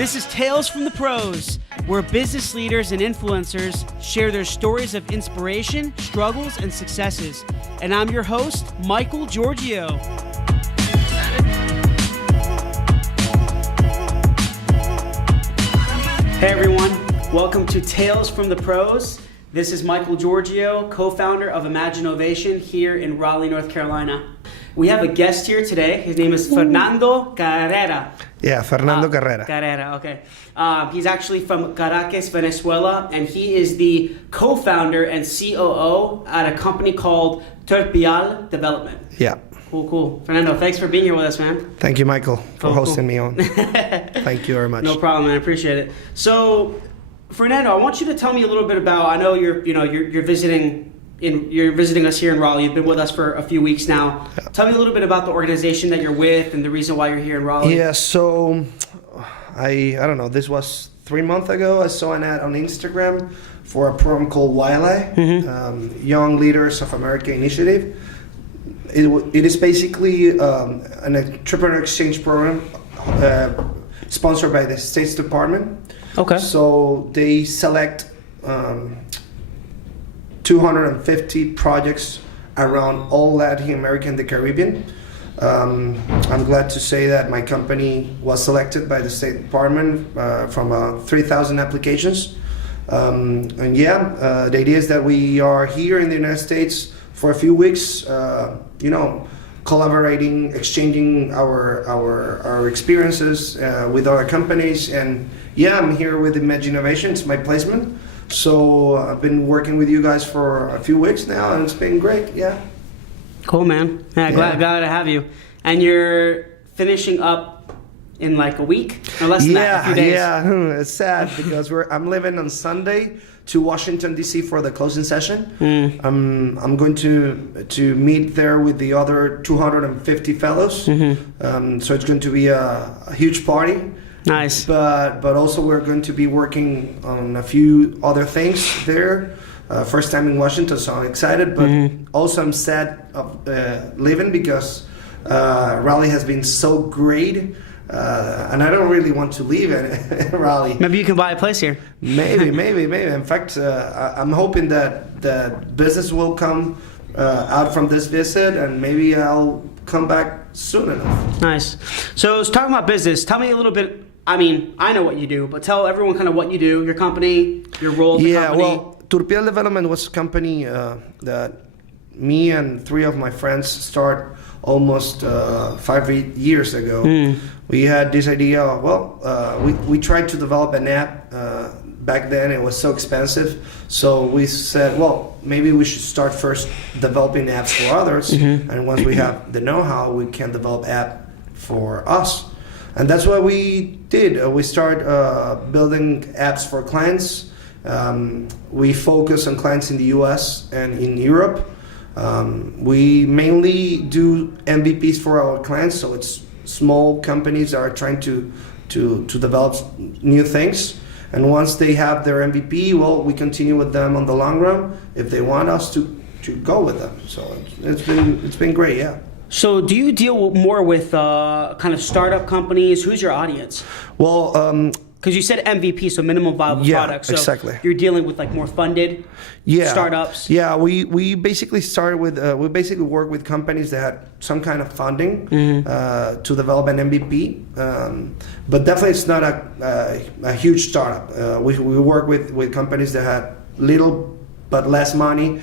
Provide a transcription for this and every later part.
This is Tales from the Pros, where business leaders and influencers share their stories of inspiration, struggles, and successes. And I'm your host, Michael Georgiou. Hey everyone, welcome to Tales from the Pros. This is Michael Georgiou, co-founder of Imaginovation here in Raleigh, North Carolina. We have a guest here today. His name is Fernando Carrera. Yeah, Fernando Carrera. Carrera, okay. He's actually from Caracas, Venezuela, and he is the co-founder and COO at a company called Turpial Development. Yeah. Cool. Fernando, thanks for being here with us, man. Thank you, Michael, for hosting me on. Thank you very much. No problem, man. I appreciate it. So, Fernando, I want you to tell me a little bit about. I know you're visiting us here in Raleigh. You've been with us for a few weeks now. Yeah. Tell me a little bit about the organization that you're with and the reason why you're here in Raleigh. Yeah. So, I don't know. This was 3 months ago. I saw an ad on Instagram for a program called YLI, Young Leaders of America Initiative. It is basically an entrepreneur exchange program sponsored by the State Department. Okay. So they select 250 projects around all Latin America and the Caribbean. I'm glad to say that my company was selected by the State Department from 3,000 applications. The idea is that we are here in the United States for a few weeks, collaborating, exchanging our experiences with other companies. And I'm here with Imaginovation. It's my placement. So I've been working with you guys for a few weeks now, and it's been great. Yeah. Cool, man. Yeah, glad to have you. And you're finishing up in like a week or less than that, a few days. Yeah. It's sad because I'm leaving on Sunday to Washington D.C. for the closing session. I'm going to meet there with the other 250 fellows. So it's going to be a huge party. Nice. But also we're going to be working on a few other things there. First time in Washington, so I'm excited. But also I'm sad of leaving because Raleigh has been so great. And I don't really want to leave Raleigh. Maybe you can buy a place here. Maybe. In fact, I'm hoping that the business will come out from this visit, and maybe I'll come back soon enough. Nice. So talking about business, tell me a little bit. I mean, I know what you do, but tell everyone kind of what you do, your company, your role in the company. Well, Turpial Development was a company that me and 3 of my friends started almost 5 years ago. We had this idea, we tried to develop an app. Back then it was so expensive. So we said, maybe we should start first developing apps for others. And once we have the know-how, we can develop app for us. And that's what we did. We started building apps for clients. We focus on clients in the US and in Europe. We mainly do MVPs for our clients, so it's small companies that are trying to develop new things. And once they have their MVP, we continue with them on the long run if they want us to go with them. So it's been great, yeah. So do you deal more with kind of startup companies? Who's your audience? Well, because you said MVP, so minimum viable product. So exactly. You're dealing with like more funded startups. Yeah, we basically started with we basically work with companies that had some kind of funding to develop an MVP. But definitely it's not a huge startup. We work with companies that had little but less money.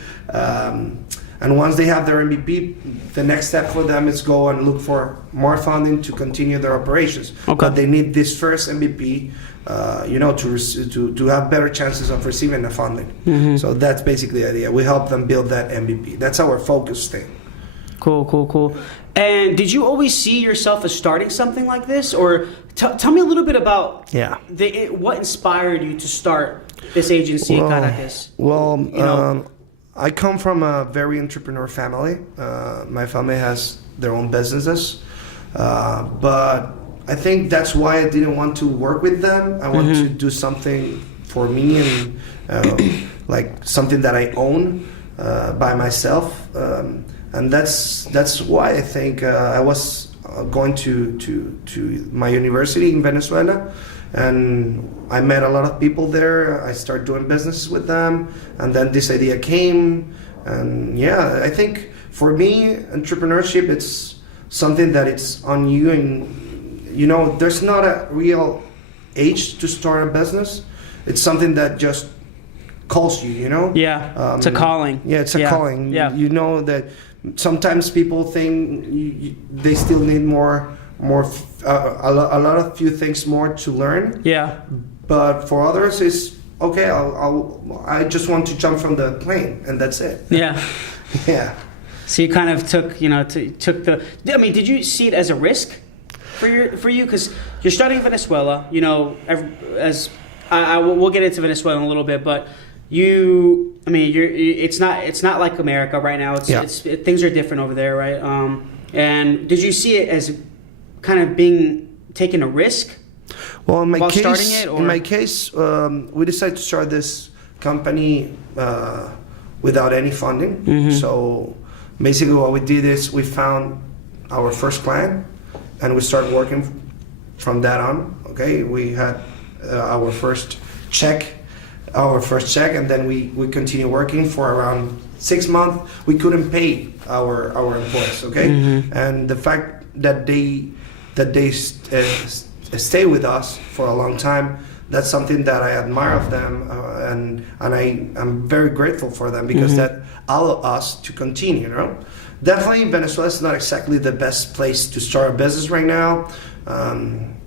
And once they have their MVP, the next step for them is go and look for more funding to continue their operations. Okay. But they need this first MVP, to have better chances of receiving the funding. So that's basically the idea. We help them build that MVP. That's our focus thing. Cool. And did you always see yourself as starting something like this, or tell me a little bit about what inspired you to start this agency in Caracas? I come from a very entrepreneur family. My family has their own businesses, but I think that's why I didn't want to work with them. I want to do something for me and like something that I own by myself. And that's why I think I was going to my university in Venezuela, and I met a lot of people there. I started doing business with them, and then this idea came. And yeah, I think for me, entrepreneurship, it's something that it's on you, and you know, there's not a real age to start a business. It's something that just calls you, you know? Yeah, it's a calling. Yeah, it's a calling. Yeah. You know that sometimes people think they still need a lot of few things more to learn. Yeah. But for others, it's okay. I just want to jump from the plane, and that's it. Yeah. Yeah. So you kind of took the. I mean, did you see it as a risk for you? Because you're starting in Venezuela. You know, we'll get into Venezuela in a little bit, but it's not like America right now. Things are different over there, right? And did you see it as kind of taking a risk? Well, in my while case, starting it, we decided to start this company without any funding. Mm-hmm. So basically, what we did is we found our first client, and we started working from that on. Okay, we had our first check, and then we continued working for around 6 months. We couldn't pay our employees. Okay, mm-hmm. and the fact that they stay with us for a long time, that's something that I admire of them, and I'm very grateful for them, because mm-hmm. that allowed us to continue, you know. Definitely Venezuela is not exactly the best place to start a business right now.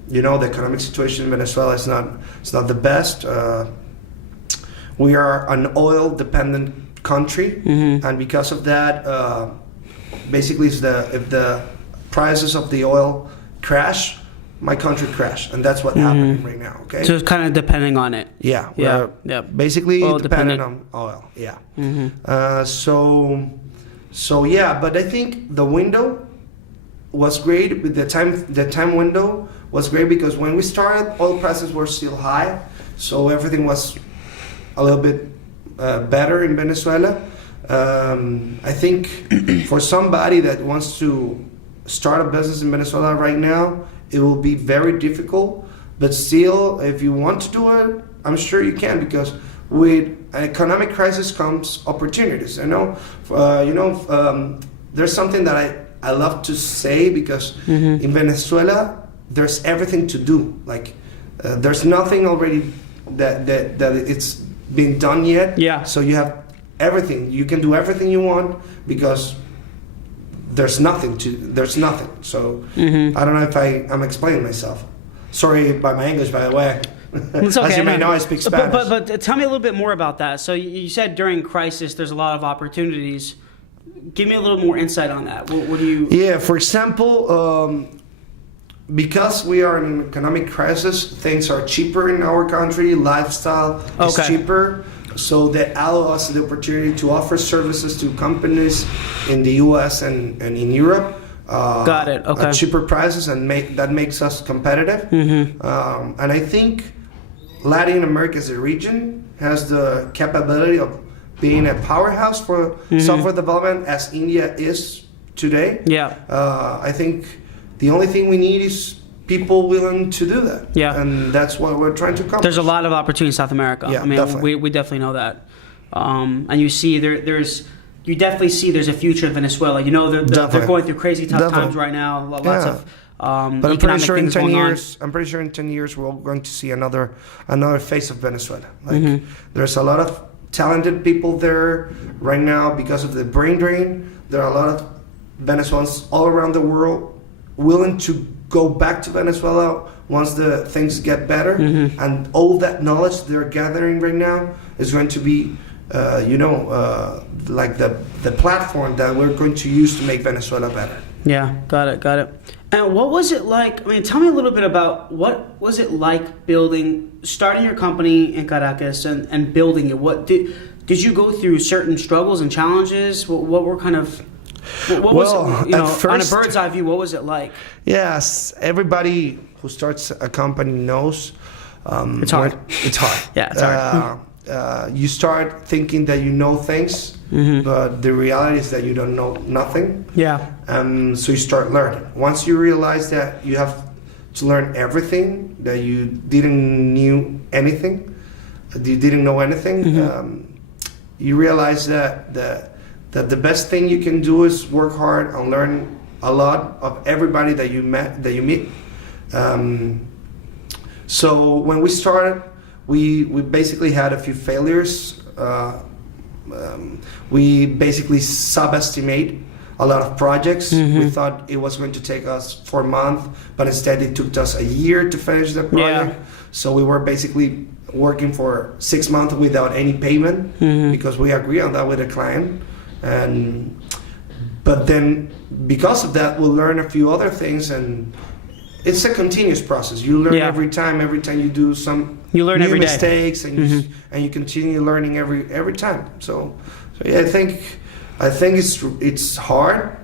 You know, the economic situation in Venezuela is not the best. We are an oil dependent country, mm-hmm. and because of that, basically if the prices of the oil crash, my country crashed, and that's what's mm-hmm. happening right now. Okay, so it's kind of depending on it. Yeah, yeah. Basically oil dependent on oil. Yeah. Mm-hmm. So yeah, but I think the window was great. The time window was great, because when we started, oil prices were still high, so everything was a little bit better in Venezuela. I think for somebody that wants to start a business in Venezuela right now, it will be very difficult. But still, if you want to do it, I'm sure you can, because with an economic crisis comes opportunities. There's something that I love to say, because mm-hmm. in Venezuela there's everything to do. Like there's nothing already that it's been done yet. Yeah. So you have everything. You can do everything you want, because there's nothing. So mm-hmm. I don't know if I'm explaining myself. Sorry about my English, by the way. It's okay. As you may know, I speak Spanish. But tell me a little bit more about that. So you said during crisis, there's a lot of opportunities. Give me a little more insight on that. What do you? Yeah, for example, because we are in an economic crisis, things are cheaper in our country. Lifestyle is cheaper, so they allow us the opportunity to offer services to companies in the U.S. and in Europe. Got it. Okay. At cheaper prices, and that makes us competitive. Mm-hmm. And I think Latin America as a region has the capability of being a powerhouse for mm-hmm. software development, as India is today. Yeah. I think the only thing we need is people willing to do that. Yeah. And that's what we're trying to accomplish. There's a lot of opportunity in South America. Yeah, I mean, definitely. we definitely know that. And you see you definitely see there's a future in Venezuela. You know, they're going through crazy tough times right now. Lots of but I'm pretty sure in 10 years. I'm pretty sure in 10 years we're going to see another face of Venezuela. Like mm-hmm. there's a lot of talented people there right now because of the brain drain. There are a lot of Venezuelans all around the world willing to go back to Venezuela once the things get better, mm-hmm. and all that knowledge they're gathering right now is going to be like the platform that we're going to use to make Venezuela better. Yeah, got it. And what was it like? I mean, tell me a little bit about what was it like starting your company in Caracas and building it. What did you go through certain struggles and challenges? What were kind of what was it, on a bird's eye view? What was it like? Yes, everybody who starts a company knows it's hard. It's hard. Yeah, it's hard. you start thinking that you know things, but the reality is that you don't know nothing. Yeah. So you start learning. Once you realize that you have to learn everything, that you didn't know anything, you realize that the best thing you can do is work hard and learn a lot of everybody that you meet. So when we started, we basically had a few failures. We basically subestimate a lot of projects. We thought it was going to take us 4 months, but instead it took us a year to finish the project. Yeah. So we were basically working for 6 months without any payment because we agree on that with the client. But then because of that, we'll learn a few other things, and it's a continuous process. You learn every time you do you learn new every day. mistakes, and you continue learning every time. So yeah, I think it's hard,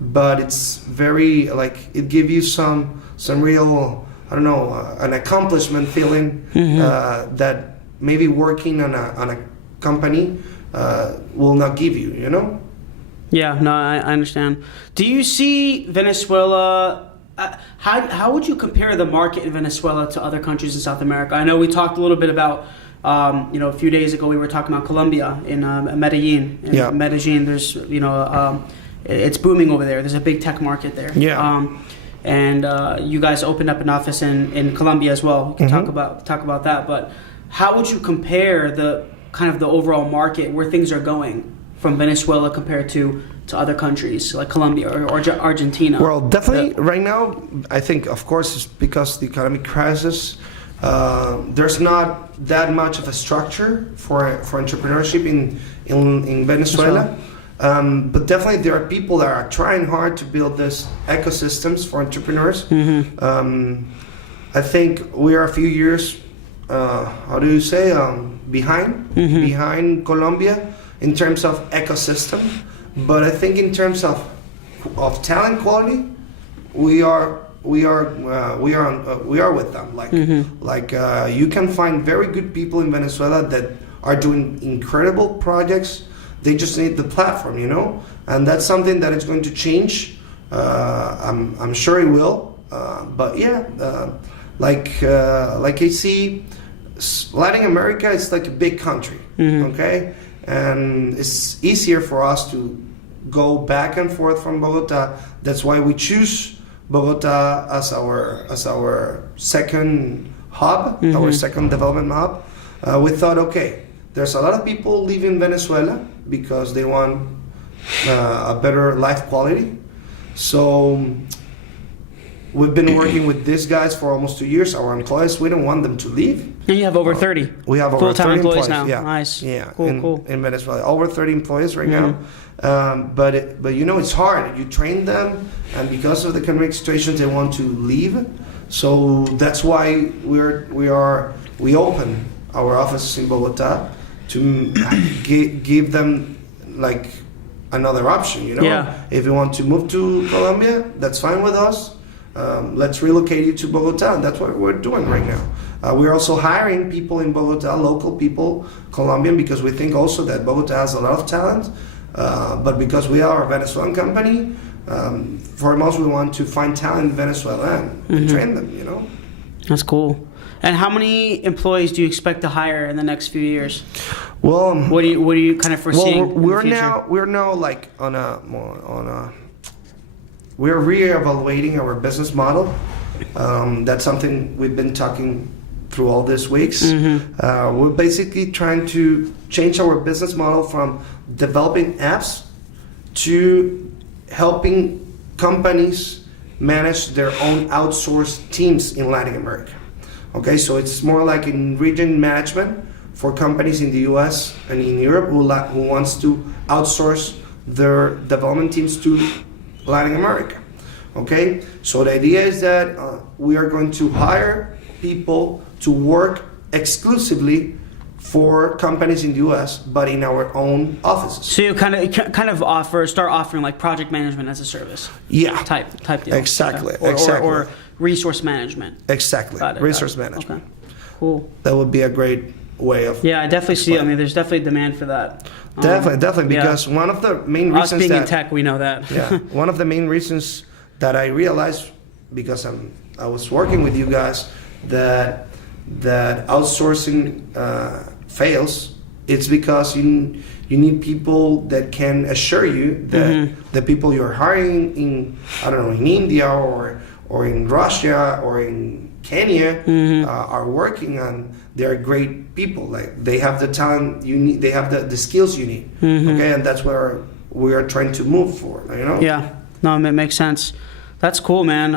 but it's very it gives you some real, I don't know, an accomplishment feeling that maybe working on a company will not give you, you know? Yeah, no, I understand. Do you see Venezuela? How would you compare the market in Venezuela to other countries in South America? I know we talked a little bit about, a few days ago we were talking about Colombia in Medellin. In Medellin, there's, it's booming over there. There's a big tech market there. Yeah. And you guys opened up an office in Colombia as well. We can talk about that. But how would you compare the kind of the overall market, where things are going from Venezuela compared to other countries like Colombia or Argentina? Well, definitely right now, I think, of course, it's because the economic crisis, there's not that much of a structure for entrepreneurship in Venezuela. But definitely there are people that are trying hard to build these ecosystems for entrepreneurs. I think we are a few years, behind Colombia in terms of ecosystem. But I think in terms of talent quality, we are with them. You can find very good people in Venezuela that are doing incredible projects. They just need the platform, and that's something that is going to change. I'm sure it will. But yeah, like I see, Latin America is like a big country, okay, and it's easier for us to go back and forth from Bogota. That's why we choose Bogota as our second hub, our second development hub. We thought, okay, there's a lot of people leaving Venezuela because they want a better life quality. So we've been working with these guys for almost 2 years. Our employees, we don't want them to leave. And you have over 30. We have over full-time 30 employees now. Yeah. Nice. Yeah. Cool. In Venezuela, over 30 employees right now. But it's hard. You train them, and because of the economic situation, they want to leave. So that's why we open our offices in Bogota to give them like another option. Yeah. If you want to move to Colombia, that's fine with us. Let's relocate you to Bogota, and that's what we're doing right now. We're also hiring people in Bogota, local people, Colombian, because we think also that Bogota has a lot of talent. But because we are a Venezuelan company, foremost we want to find talent in Venezuela and train them. That's cool. And how many employees do you expect to hire in the next few years? Well, what do you kind of foresee? We're now like we're reevaluating our business model. That's something we've been talking through all these weeks. We're basically trying to change our business model from developing apps to helping companies manage their own outsourced teams in Latin America. Okay, so it's more like in region management for companies in the US and in Europe who wants to outsource their development teams to Latin America. Okay, so the idea is that we are going to hire people to work exclusively for companies in the US, but in our own offices. So you kind of start offering like project management as a service. Yeah. Type deal. Exactly. Okay. Or resource management. Exactly. Resource management. Okay. Cool. That would be a great way of. Yeah, I definitely see. I mean, there's definitely demand for that. Definitely, yeah. because one of the main reasons Us being that in tech, we know that. yeah, one of the main reasons that I realized, because I was working with you guys, that outsourcing fails. It's because you need people that can assure you that the people you're hiring in, I don't know, in India or in Russia or in Kenya are working, and they're great people. Like, they have the talent you need, they have the skills you need. Okay, and that's where we are trying to move for. You know? Yeah. No, it makes sense. That's cool, man.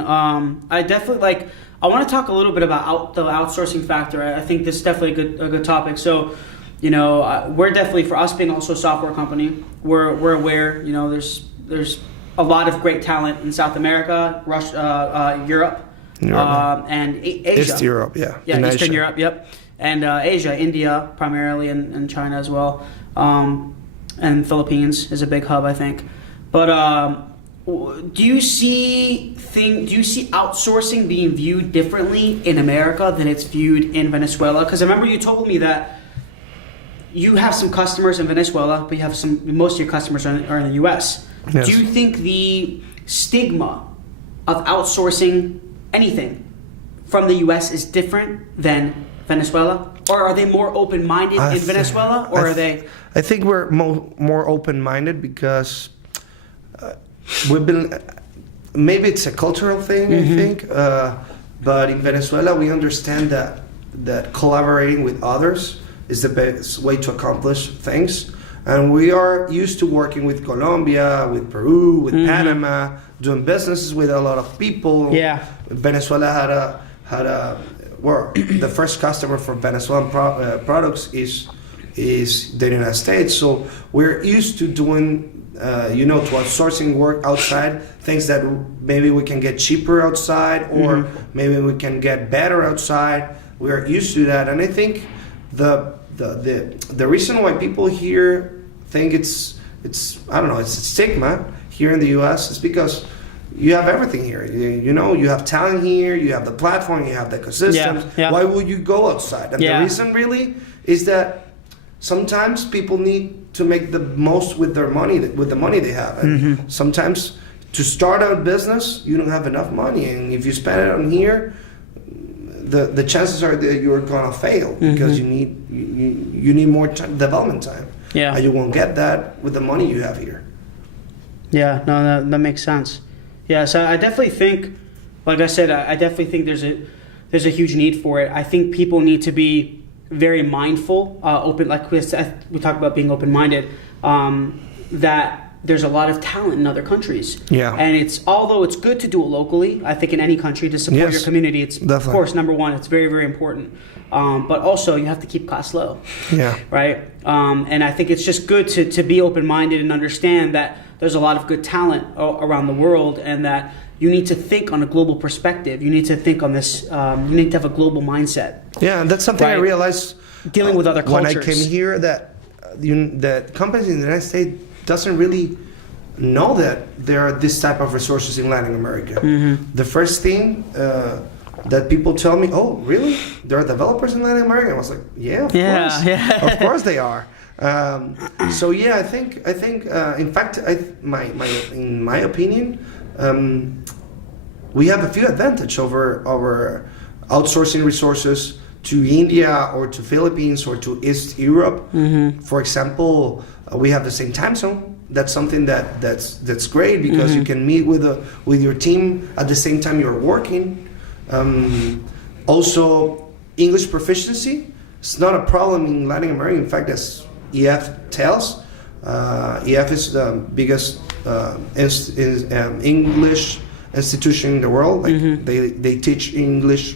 I definitely I want to talk a little bit about the outsourcing factor. I think this is definitely a good topic. So, you know, we're definitely, for us being also a software company, we're aware. You know, there's a lot of great talent in South America, Russia, Europe, and Asia. East Europe, yeah. Yeah, in Eastern Asia. Europe, yep. And Asia, India primarily, and China as well. And Philippines is a big hub, I think. But do you see outsourcing being viewed differently in America than it's viewed in Venezuela? Because I remember you told me that you have some customers in Venezuela, but you have most of your customers are in the U.S. Yes. Do you think the stigma of outsourcing anything from the U.S. is different than Venezuela? Or are they more open-minded in Venezuela? Or are they... I think we're more open-minded because we've been... Maybe it's a cultural thing, I think. But in Venezuela, we understand that collaborating with others is the best way to accomplish things. And we are used to working with Colombia, with Peru, with Panama, doing businesses with a lot of people. Yeah. Venezuela had a the first customer for Venezuelan products is the United States. So we're used to doing, to outsourcing work outside, things that maybe we can get cheaper outside, or maybe we can get better outside. We're used to that, and I think the reason why people here think it's I don't know, it's a stigma here in the U.S. is because you have everything here. You have talent here, you have the platform, you have the ecosystem. Yeah. Why would you go outside? And the reason really is that sometimes people need to make the most with their money, with the money they have. And sometimes to start out business, you don't have enough money, and if you spend it on here, the chances are that you're gonna fail because you need more development time. Yeah. And you won't get that with the money you have here. Yeah, no, that makes sense. Yeah, so I definitely think, like I said, I definitely think there's a huge need for it. I think people need to be very mindful, open, like we talked about being open-minded, that there's a lot of talent in other countries. Yeah. And although it's good to do it locally, I think in any country to support your community, it's definitely. Of course, number one, it's very, very important. But also you have to keep costs low. Yeah. Right? And I think it's just good to be open-minded and understand that there's a lot of good talent around the world, and that you need to think on a global perspective. You need to think on this, you need to have a global mindset. Yeah, and that's something I realized dealing with other cultures. when I came here, that companies in the United States doesn't really know that there are this type of resources in Latin America. The first thing that people tell me, oh, really? There are developers in Latin America? I was like, yeah, of course. Yeah. Of course they are. So yeah, I think in fact, in my opinion, we have a few advantage over outsourcing resources to India or to Philippines or to East Europe. For example, we have the same time zone. That's something that's great because you can meet with your team at the same time you're working. Also, English proficiency. It's not a problem in Latin America. In fact, as EF tells, EF is the biggest English institution in the world. Like they teach English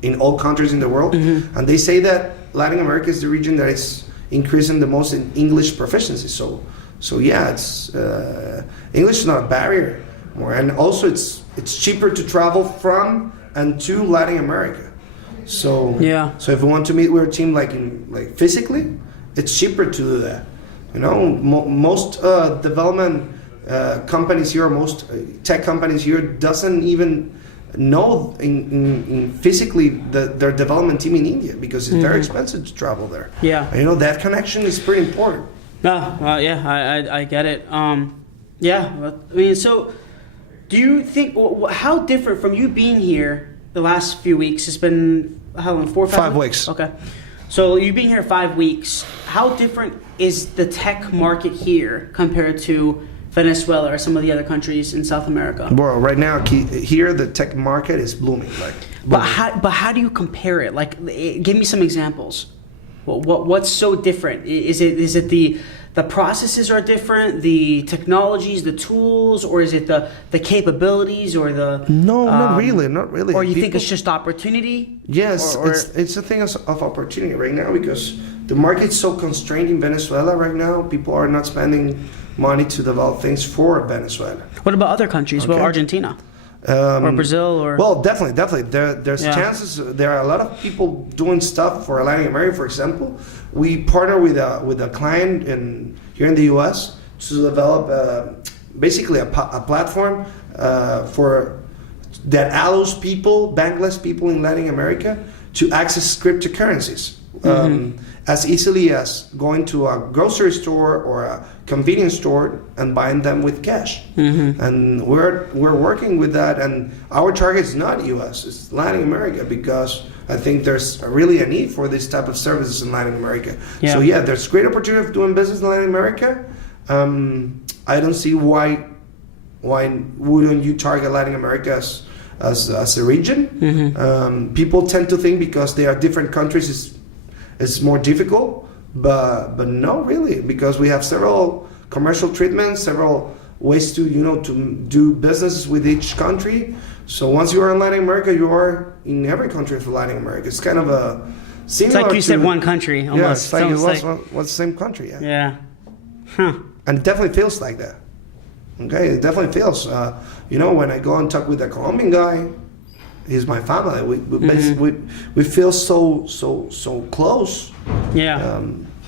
in all countries in the world, and they say that Latin America is the region that is increasing the most in English proficiency. So yeah, it's English is not a barrier more, and also it's cheaper to travel from and to Latin America. So if we want to meet with a team like physically, it's cheaper to do that. Most development companies here, most tech companies here doesn't even know in physically their development team in India, because it's very expensive to travel there. Yeah. And, that connection is pretty important. Yeah, I get it. Yeah, I mean, so do you think, how different from you being here the last few weeks? It's been, how long, 4 or 5 weeks? Okay. So you being here 5 weeks, how different is the tech market here compared to Venezuela or some of the other countries in South America? Well, right now here the tech market is booming. But how do you compare it? Like, give me some examples. What's so different? Is it the processes are different, the technologies, the tools, or is it the capabilities or the? No, not really. Or you think it's just opportunity? Yes, it's a thing of opportunity right now, because the market's so constrained in Venezuela right now. People are not spending money to develop things for Venezuela. What about other countries? Okay. Well, Argentina or Brazil or? Well, definitely. There's chances. There are a lot of people doing stuff for Latin America. For example, we partner with a client here in the U.S. to develop basically a platform that allows bankless people in Latin America to access cryptocurrencies. As easily as going to a grocery store or a convenience store and buying them with cash. And we're working with that, and our target is not US, it's Latin America, because I think there's really a need for this type of services in Latin America. Yeah. So there's great opportunity of doing business in Latin America. I don't see why wouldn't you target Latin America as a region. People tend to think because they are different countries it's more difficult, but no, really, because we have several commercial treatments, several ways to to do business with each country. So once you are in Latin America, you are in every country of Latin America. It's kind of a similar. It's like you said, one country almost. Yeah, it's like the same country. Yeah. Yeah. Huh. And it definitely feels like that. Okay, it definitely feels. When I go and talk with a Colombian guy. He's my family. We feel so close. Yeah.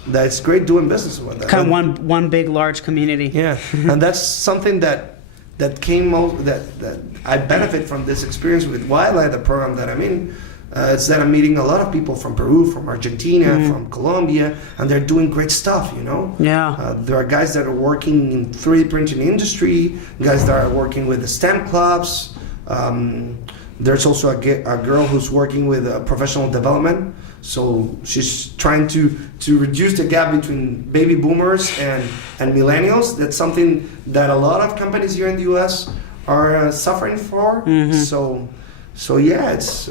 That it's great doing business with them. Kind of one big large community. Yeah, and that's something that I benefit from this experience with Wildlife, the program that I'm in. It's that I'm meeting a lot of people from Peru, from Argentina, from Colombia, and they're doing great stuff. Yeah. There are guys that are working in 3D printing industry, guys that are working with the STEM clubs. There's also a girl who's working with professional development. So she's trying to reduce the gap between baby boomers and millennials. That's something that a lot of companies here in the U.S. are suffering for. So yeah, it's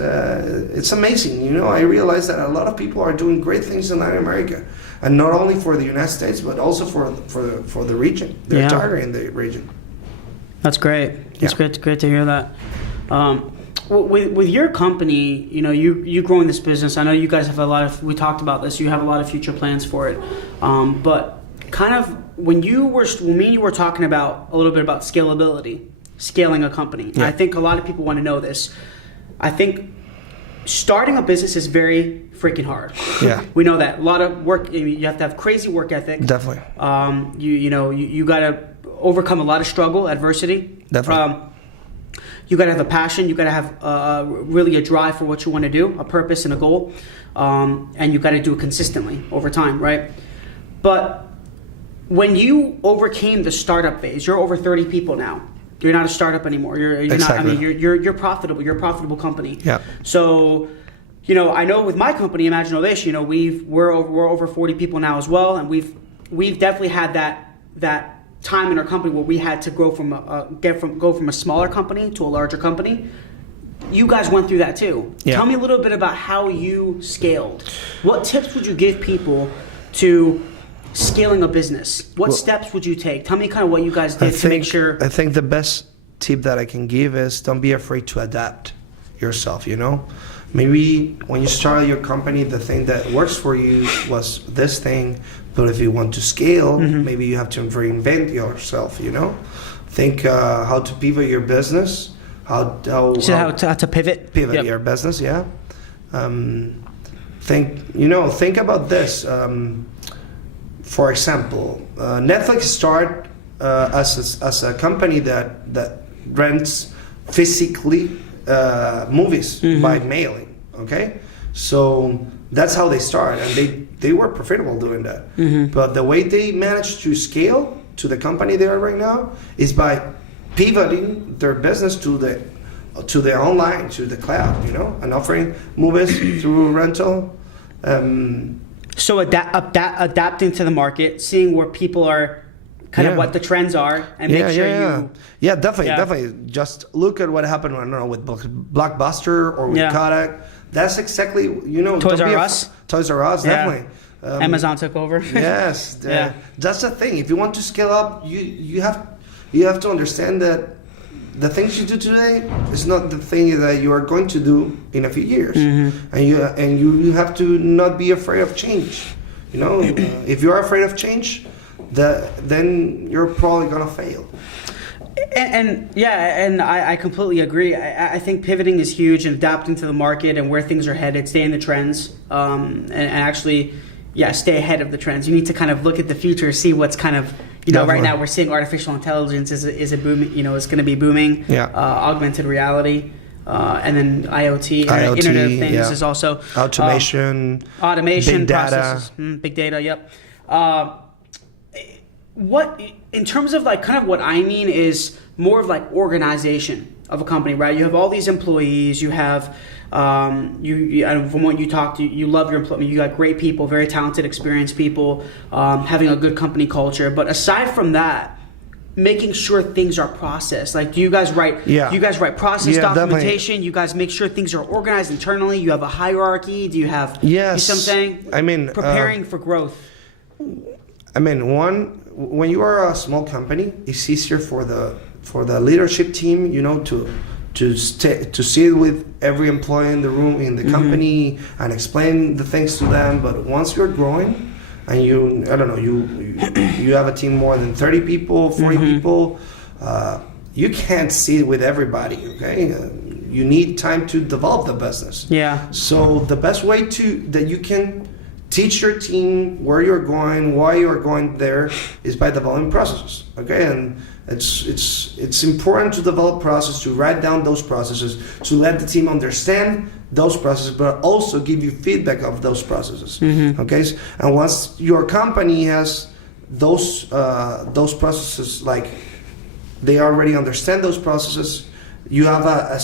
amazing. I realize that a lot of people are doing great things in Latin America, and not only for the United States, but also for the region. They're targeting the region. That's great. It's great to hear that. With your company, you growing this business, I know you guys have we talked about this, you have a lot of future plans for it. But kind of when me and you were talking about a little bit about scalability, scaling a company. Yeah. I think a lot of people want to know this. I think starting a business is very freaking hard. Yeah. We know that. A lot of work, you have to have crazy work ethic. Definitely. You got to overcome a lot of struggle, adversity. Definitely. You got to have a passion. You got to have really a drive for what you want to do, a purpose and a goal, and you got to do it consistently over time, right? But when you overcame the startup phase, you're over 30 people now. You're not a startup anymore. You're exactly. not. I mean, you're profitable. You're a profitable company. Yeah. So, I know with my company, Imagine All This, we're over 40 people now as well, and we've definitely had that time in our company where we had to grow go from a smaller company to a larger company. You guys went through that too. Yeah. Tell me a little bit about how you scaled. What tips would you give people to scaling a business? What steps would you take? Tell me kind of what you guys did to make sure. I think the best tip that I can give is don't be afraid to adapt yourself, Maybe when you started your company, the thing that works for you was this thing, but if you want to scale, maybe you have to reinvent yourself, Think how to pivot your business, how to pivot your business, yeah. Think about this. For example, Netflix started as a company that rents physically movies by mailing. Okay, so that's how they start, and they were profitable doing that. But the way they managed to scale to the company they are right now is by pivoting their business to the online, to the cloud, and offering movies through rental. So adapting to the market, seeing where people are, kind of what the trends are, and make sure you. Yeah, definitely. Just look at what happened, I don't know, with Blockbuster or with Kodak. That's exactly, Toys R Us. Toys R Us, definitely. Amazon took over. Yes, that's the thing. If you want to scale up, you have to understand that the things you do today is not the thing that you are going to do in a few years, and you have to not be afraid of change. If you are afraid of change, then you're probably gonna fail. And I completely agree. I think pivoting is huge, and adapting to the market and where things are headed, stay in the trends, and actually, stay ahead of the trends. You need to kind of look at the future, see what's kind of, right now we're seeing artificial intelligence is a booming, is going to be booming. Augmented reality, and then IoT, Internet of Things is also automation, big data, big data. Yep. What in terms of like kind of what I mean is more of like organization of a company, right? You have all these employees. You have from what you talked, you love your employees. You got great people, very talented, experienced people, having a good company culture. But aside from that, making sure things are processed. Like, do you guys write? Yeah. You guys write process documentation. Definitely. You guys make sure things are organized internally. You have a hierarchy. Do you have? Yes. You see what I'm saying? I mean, preparing for growth. I mean, when you are a small company, it's easier for the leadership team, to sit with every employee in the room in the company and explain the things to them. But once you're growing and you have a team more than 30 people, 40 people, you can't sit with everybody. Okay, you need time to develop the business. Yeah. So the best way that you can teach your team where you're going, why you're going there, is by developing processes. Okay, and it's important to develop processes, to write down those processes, to let the team understand those processes, but also give you feedback of those processes. Okay, and once your company has those processes, like they already understand those processes, you have a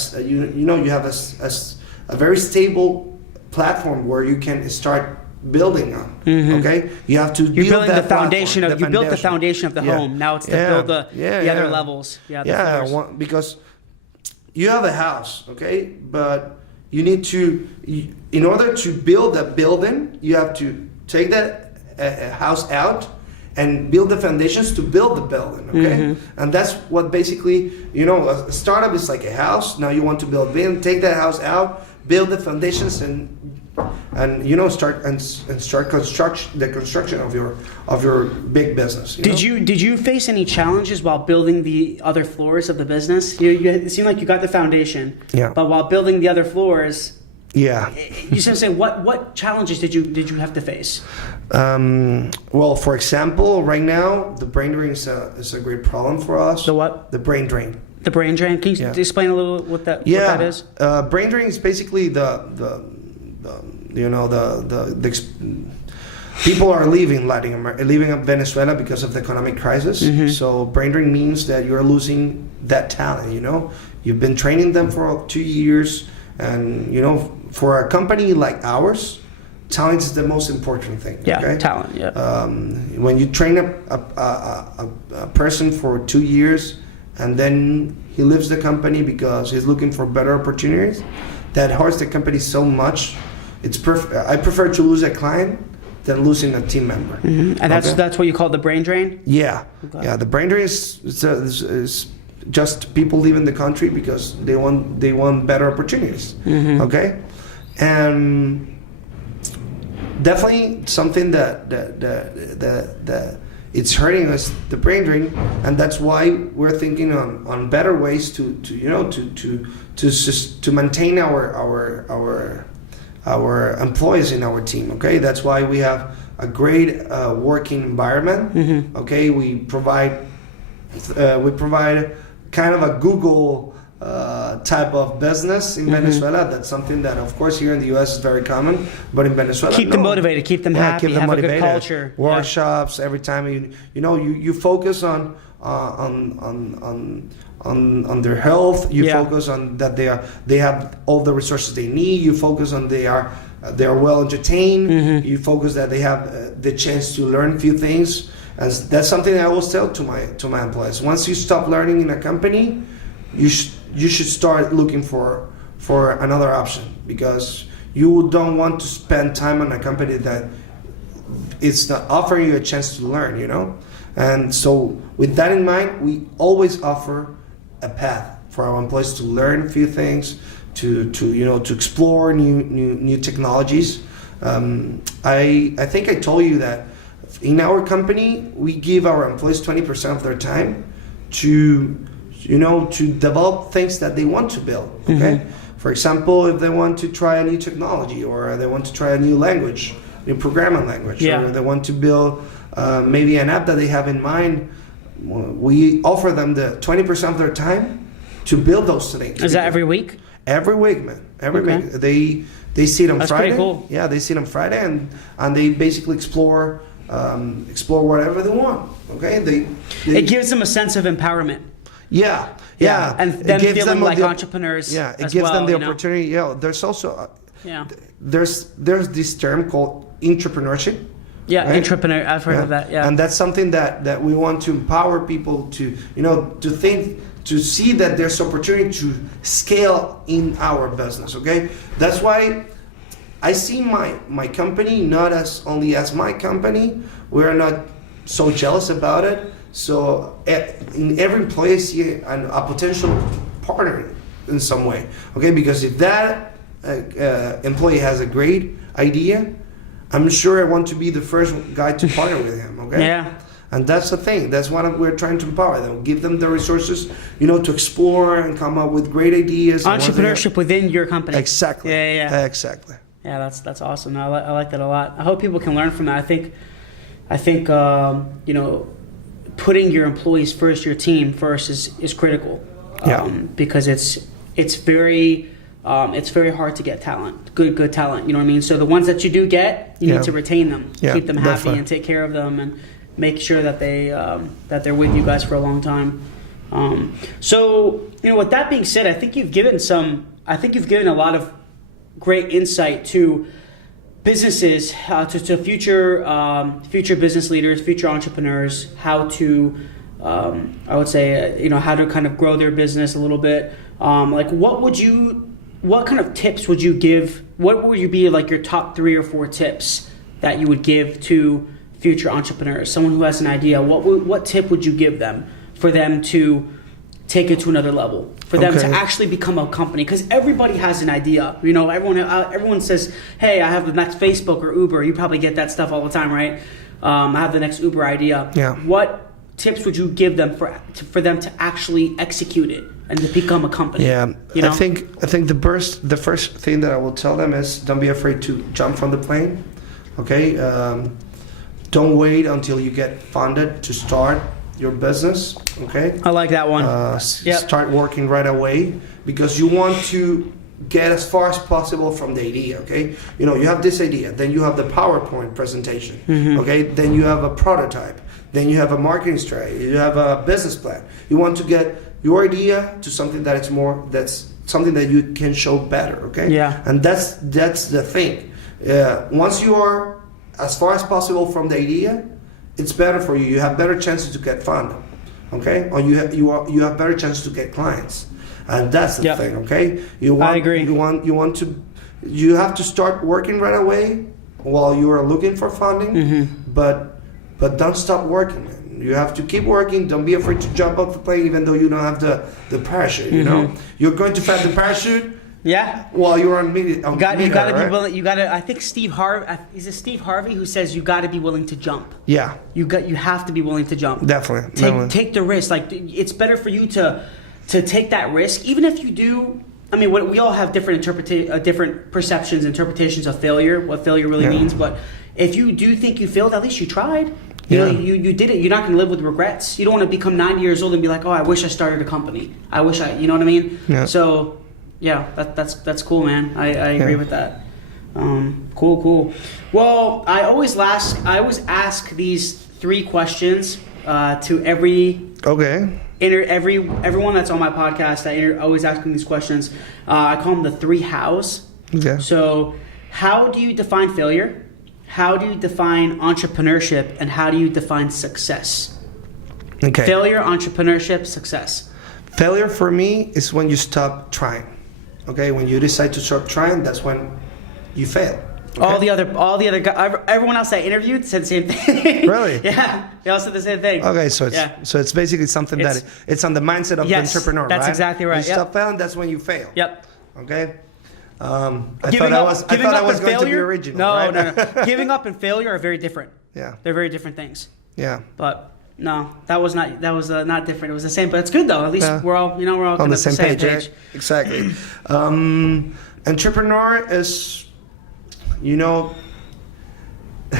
very stable platform where you can start building on. Okay, you have to You're build building that the foundation platform, you built the foundation of the home. Now it's to build the other levels. Because you have a house, okay, but you need to, in order to build a building, you have to take that house out and build the foundations to build the building. Okay, and that's what basically, a startup is like a house. Now you want to build a building, take that house out, build the foundations, and start the construction of your big business. Did you face any challenges while building the other floors of the business? It seemed like you got the foundation. Yeah. But while building the other floors, yeah. You said, what challenges did you have to face? Well, for example, right now the brain drain is a great problem for us. The what? The brain drain. The brain drain. Can you explain a little what that is? Brain drain is basically people are leaving Venezuela because of the economic crisis. So brain drain means that you're losing that talent. You've been training them for 2 years, and for a company like ours, talent is the most important thing. Yeah, okay? Talent. Yeah. When you train a person for 2 years and then he leaves the company because he's looking for better opportunities, that hurts the company so much. I prefer to lose a client than losing a team member. And that's what you call the brain drain? Yeah. Okay. Yeah, the brain drain is just people leaving the country because they want better opportunities. Okay? And definitely something that it's hurting us, the brain drain, and that's why we're thinking on better ways to maintain our employees in our team. Okay, that's why we have a great working environment. Okay, we provide kind of a Google type of business in Venezuela. That's something that, of course, here in the U.S. is very common, but in Venezuela, Keep them motivated, keep them happy, keep them have motivated. a good culture. Workshops every time you focus on their health. You focus on that they have all the resources they need. You focus on they are well entertained. You focus that they have the chance to learn a few things. And that's something I always tell to my employees. Once you stop learning in a company, you should start looking for another option, because you don't want to spend time on a company that it's not offering you a chance to learn, And so with that in mind, we always offer a path for our employees to learn a few things, to explore new technologies. I think I told you that in our company, we give our employees 20% of their time to develop things that they want to build. Okay, for example, if they want to try a new technology, or they want to try a new language, new programming language, or they want to build maybe an app that they have in mind, we offer them the 20% of their time to build those things. Is that every week? Every week, man. Every week. They sit on That's Friday. Pretty cool. Yeah, they sit on Friday and they basically explore whatever they want. Okay, it gives them a sense of empowerment. Yeah, and them feeling like entrepreneurs. Yeah, it as gives well, them the opportunity. Yeah, there's also there's this term called entrepreneurship. Yeah, right? entrepreneur. I've heard of that. Yeah, and that's something that we want to empower people to to think, to see that there's opportunity to scale in our business. Okay, that's why I see my company not as only as my company. We're not so jealous about it. So in every employee, I see a potential partner in some way. Okay, because if that employee has a great idea, I'm sure I want to be the first guy to partner with him. Okay. Yeah. And that's the thing. That's what we're trying to empower them. Give them the resources, to explore and come up with great ideas. Entrepreneurship within your company. Exactly. Yeah. Exactly. Yeah, that's awesome. I like that a lot. I hope people can learn from that. I think putting your employees first, your team first is critical. Because it's very hard to get talent, good talent. You know what I mean? So the ones that you do get, you need to retain them, keep them happy, and take care of them, and make sure that they're with you guys for a long time. So with that being said, I think you've given a lot of great insight to businesses, to future business leaders, future entrepreneurs, how to I would say how to kind of grow their business a little bit. What kind of tips would you give? What would be like your top 3 or 4 tips that you would give to future entrepreneurs? Someone who has an idea, what tip would you give them for them to take it to another level, for them to actually become a company? Because everybody has an idea. Everyone says, "Hey, I have the next Facebook or Uber." You probably get that stuff all the time, right? I have the next Uber idea. Yeah. What tips would you give them for them to actually execute it and to become a company? Yeah, I think the first thing that I will tell them is, don't be afraid to jump from the plane. Okay, don't wait until you get funded to start your business. Okay, I like that one. Start working right away, because you want to get as far as possible from the idea. Okay, you have this idea, then you have the PowerPoint presentation. Okay, then you have a prototype, then you have a marketing strategy, you have a business plan. You want to get your idea to something that's something that you can show better. Okay, and that's the thing. Once you are as far as possible from the idea, it's better for you. You have better chances to get funded, okay? Or you have better chances to get clients, and that's the thing, okay? I agree. You have to start working right away while you are looking for funding, but don't stop working, man. You have to keep working. Don't be afraid to jump off the plane, even though you don't have the parachute. You're going to find the parachute. Yeah. While you're on media, you got to be willing. You got to. I think Steve Harvey who says you got to be willing to jump. Yeah. You have to be willing to jump. Definitely. Take the risk. Like, it's better for you to take that risk, even if you do. I mean, we all have different interpretations of failure, what failure really means. But if you do think you failed, at least you tried. You know, Yeah. you did it. You're not going to live with regrets. You don't want to become 90 years old and be like, oh, I wish I started a company. I wish I, you know what I mean? Yeah. So, yeah, that's cool, man. I agree with that. Cool. Well, I always ask these 3 questions to everyone that's on my podcast. I always ask them these questions. I call them the 3 hows. Okay. So, how do you define failure? How do you define entrepreneurship? And how do you define success? Okay. Failure, entrepreneurship, success. Failure for me is when you stop trying. Okay, when you decide to stop trying, that's when you fail. Okay? All the other guys, everyone else I interviewed said the same thing. Really? Yeah, they all said the same thing. Okay, so it's basically something that it's on the mindset of the entrepreneur, that's right? exactly right. When you stop failing, that's when you fail. Yep. Okay. I thought I was going to be original. No, right? no. Giving up and failure are very different. Yeah. They're very different things. Yeah. But no, that was not different. It was the same, but it's good though. At least we're all on the same page. Right? Exactly. Entrepreneur is,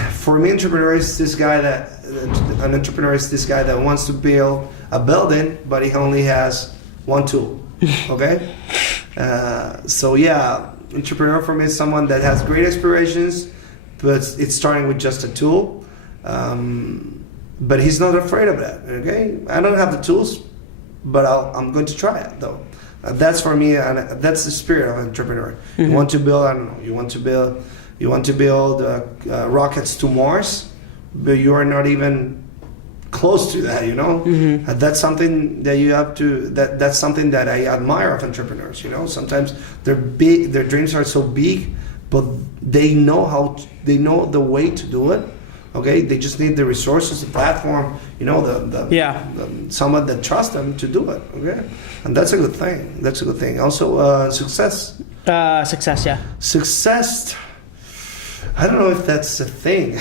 for me, an entrepreneur is this guy that wants to build a building, but he only has one tool. Okay. Entrepreneur for me is someone that has great aspirations, but it's starting with just a tool. But he's not afraid of that. Okay, I don't have the tools, but I'm going to try it though. That's for me, and that's the spirit of an entrepreneur. Mm-hmm. You want to build, you want to build rockets to Mars, but you are not even close to that. Mm-hmm. That's something that you have to. That's something that I admire of entrepreneurs. Sometimes they're big, their dreams are so big, but they know the way to do it. Okay, they just need the resources, the platform, someone that trusts them to do it. Okay, and that's a good thing. Also, success. Success, yeah. Success. I don't know if that's a thing.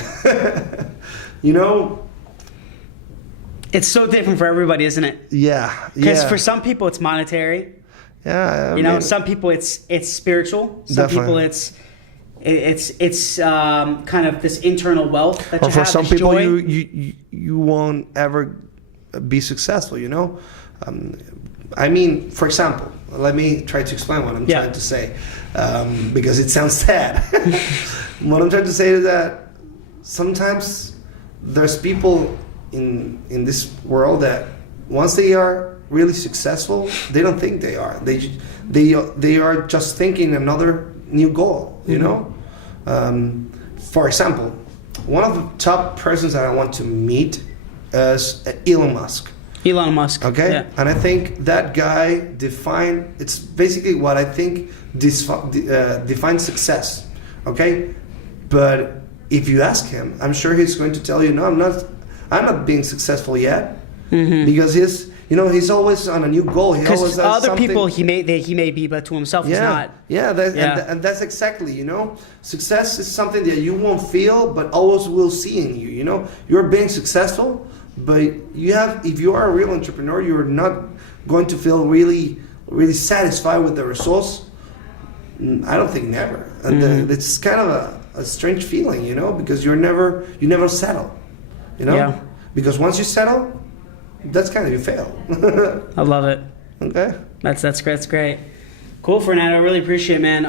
It's so different for everybody, isn't it? Yeah. Because for some people it's monetary. Yeah. Some people it's spiritual. Some people it's kind of this internal wealth that you have. Or for some people, joy. you won't ever be successful. For example, let me try to explain what I'm trying to say, because it sounds sad. What I'm trying to say is that sometimes there's people in this world that once they are really successful, they don't think they are. They are just thinking another new goal. For example, one of the top persons that I want to meet is Elon Musk. Okay, yeah. And I think that guy it's basically what I think defines success. Okay, but if you ask him, I'm sure he's going to tell you, no, I'm not being successful yet, because he's always on a new goal. He always has other something. people he may be, but to himself he's not. And that's exactly, success is something that you won't feel, but always will see in you. You're being successful, but if you are a real entrepreneur, you're not going to feel really, really satisfied with the results. I don't think never. And it's kind of a strange feeling, because you never settle, Yeah. Because once you settle, that's kind of you fail. I love it. Okay. That's great. That's great. Cool, Fernando. I really appreciate it, man.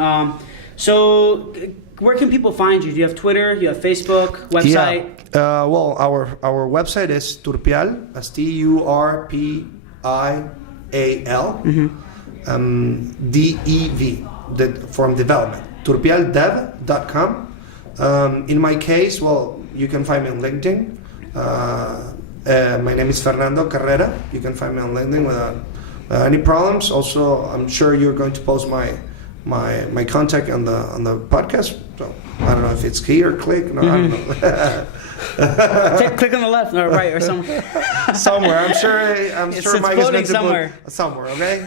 So where can people find you? Do you have Twitter? Do you have Facebook? Website? Yeah. Well, our website is Turpial. That's Turpial. DEV. From development. Turpialdev.com. In my case, you can find me on LinkedIn. My name is Fernando Carrera. You can find me on LinkedIn without any problems. Also, I'm sure you're going to post my contact on the podcast. So I don't know if it's here, click. No, I don't know. Click on the left or right or somewhere. Somewhere. I'm sure Mike is going to somewhere. Put somewhere. Okay.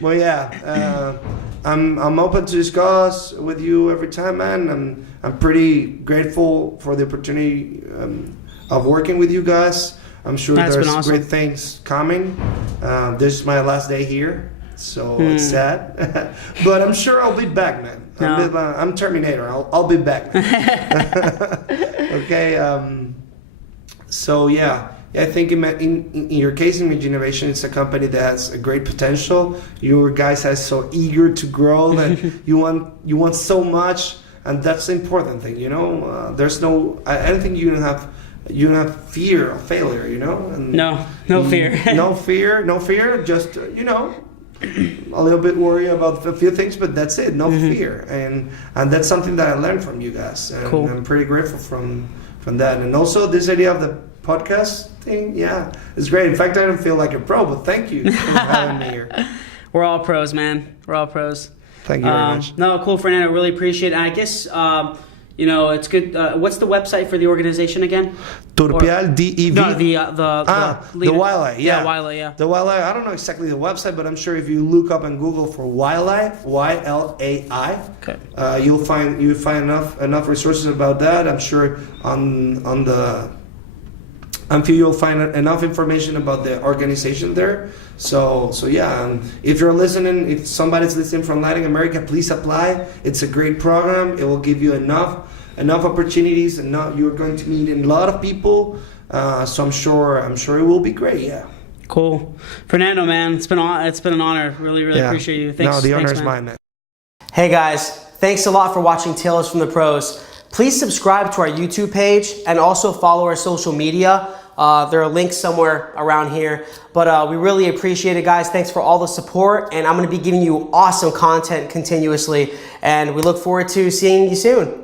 Well, yeah. I'm open to discuss with you every time, man. I'm pretty grateful for the opportunity of working with you guys. I'm sure there's awesome. great things coming. This is my last day here, so it's sad. But I'm sure I'll be back, man. I'm Terminator. I'll be back. Okay. So yeah, I think in your case, Imagine Innovation, it's a company that has a great potential. Your guys are so eager to grow that you want so much, and that's the important thing. There's no. I don't think you don't have fear of failure. And No fear. no fear. Just a little bit worried about a few things, but that's it. No fear, and that's something that I learned from you guys, and Cool. I'm pretty grateful from that. And also this idea of the podcast thing, yeah, it's great. In fact, I don't feel like a pro, but thank you for having me here. We're all pros, man. We're all pros. Thank you very much. No, cool, Fernando. Really appreciate it. And I guess it's good. What's the website for the organization again? Turpial DEV. No, the Wildlife. Yeah, Wildlife. Yeah. The Wildlife. I don't know exactly the website, but I'm sure if you look up in Google for Wildlife, YLAI, Okay. You'll find enough resources about that. I'm sure I'm sure you'll find enough information about the organization there. So yeah, if you're listening, if somebody's listening from Latin America, please apply. It's a great program. It will give you enough opportunities, and you're going to meet a lot of people. So I'm sure it will be great. Yeah. Cool, Fernando, man. It's been an honor. Really appreciate you. Thanks. No, the honor thanks, is mine, man. Hey guys, thanks a lot for watching Tales from the Pros. Please subscribe to our YouTube page and also follow our social media. There are links somewhere around here. But we really appreciate it, guys. Thanks for all the support. And I'm going to be giving you awesome content continuously. And we look forward to seeing you soon.